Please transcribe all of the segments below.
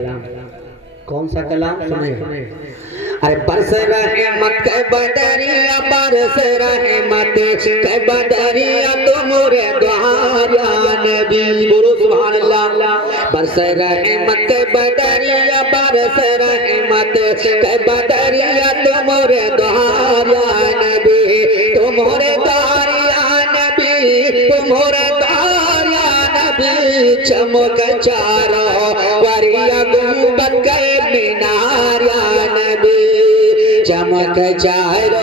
कौन सा कलाम सुने? अरे बरस रहमत के बदरिया, बरस रहमत के बदरिया तुमरे द्वार या नबी, बोलो सुभान अल्लाह। बरस रहमत के बदरिया, बरस रहमत के बदरिया तुमरे द्वार या नबी, तुमरे द्वार या नबी, तुमरे द्वार या नबी। चमक चारो वरिया गुंबद के मीनार या नबी, चमक चारो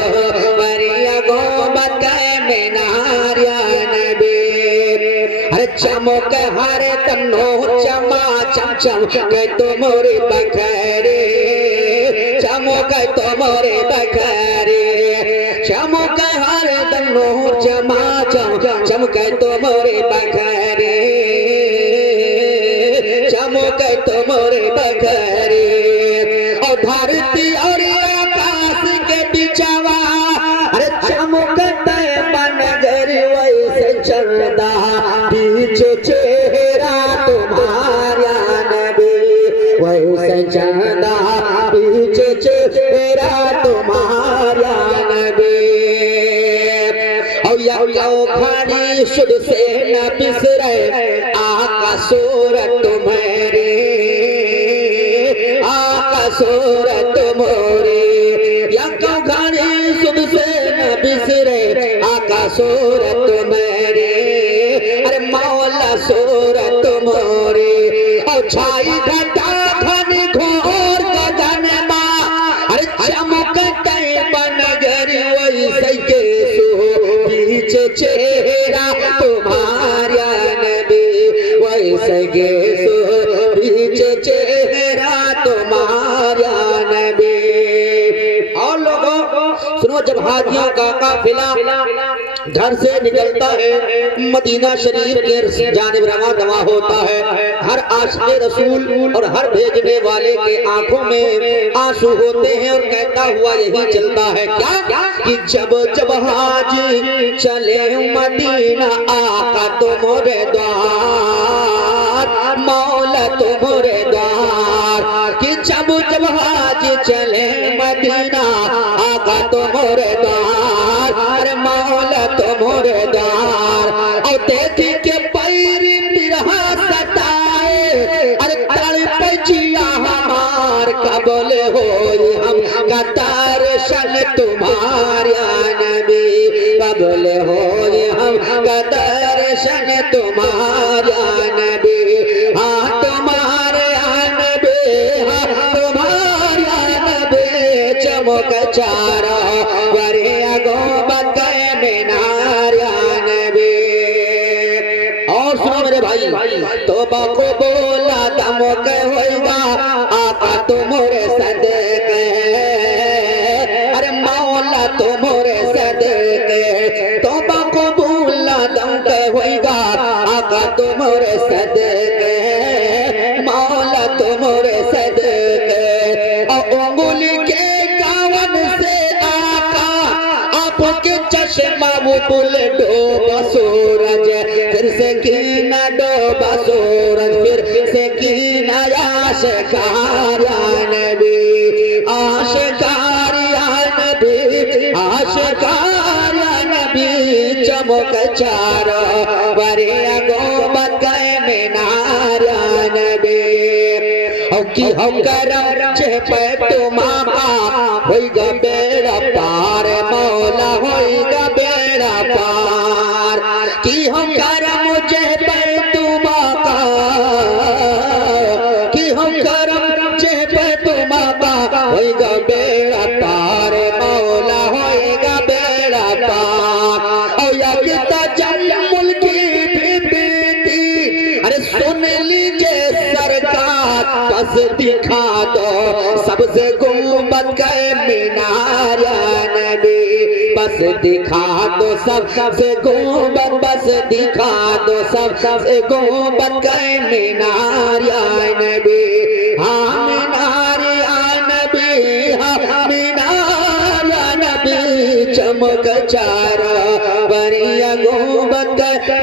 वरिया गुंबद के मीनार या नबी। अरे चमक हर तन्नो चमा चम चम के तुमरे बखरे, चमक तुमरे बखरे, चमक हर तन्नो चमा चम चम के तुमरे बखरे, चमक तुमरे बखरे। और धरती और आकाश के बिचवा, अरे चमकते बनगर वैसे चंदा, बीच चेहरा तुम्हारा नबी, वैसे चंदा बीच चेहरा तुम्हारा नबी। और यो खानी शुद्ध से न बिसरे आका सूरत तुम्हारी, आका सूरत तुम्हारी। या क्यों खानी शुद्ध से न बिसरे आका सूरत तुम्हारी, अरे मौला सूरत तुम्हारी। और छाई घटा घन घोर गगन माँ, अरे चमकते बनगर वैसे के सो, बीच चेहरा तुम्हारा नबी, वैसे के सो, बीच चेहरा तुम्हारा नबी। और लोगों सुनो, जब हाजियों का काफिला घर से निकलता है, मदीना शरीफ के जानिब रवाना होता है, हर आशिक़ रसूल और हर भेजने वाले के आंखों में आंसू होते हैं और कहता हुआ यही चलता है क्या कि जब जब हाजी चले मदीना, आका तुम्हारे द्वार, मौला तुम्हारे द्वार। कि जब जब हाजी चले मदीना, आका तुम्हारे द्वार, अरे मौला तुम्हारे द्वार। और देखी के पैर बिरहा सताए, अरे तड़प जिया हमार, कबल हो हम कतार शन तुम्हारा नबी, कबल हो हम कतार शन तुम्हारा नबी। हाँ तुम्हारे नबी, हाँ तुम्हारा नबी, चमक चारा वरिया गुंबद के मीनार या नबी। और सुनो मेरे भाई, तो बाको बोला दमक होगा आका तुम्हारे सदके, अरे मौला तुम्हारे सदके। तो बाको बोला दमक होगा आका तुम्हारे सदके, मौला तुम्हारे सदके। और उंगली के गावन से आका आपके चश्मा वो पुल डोबा सूरज, फिर से कीना डोबा सूरज, फिर से कीना आशिक़ार या नबी, आशिक़ार या नबी, आशिक़ार या नबी। चमक चारो वरिया गुंबद के मीनार या नबी। और की हम करम पे तुम्हारा होइगा बेड़ा पार, मौला होइगा बेड़ा पार। कि हम करम पे तुम्हारा, कि हम करम पे तुम्हारा होइगा बेड़ा पार, मौला होइगा बेड़ा पार। और या किता जन्मुल की बीती, अरे सुन लीजिए सरकार, बस दिखा दो सबसे गुंबद के मीनार या नबी, बस दिखा दो सबसे गुंबद, बस दिखा दो सबसे गुंबद के मीनार या नबी। हाँ मीनार या नबी, हाँ मीनार या नबी, चमक चारा वरिया गुंबद के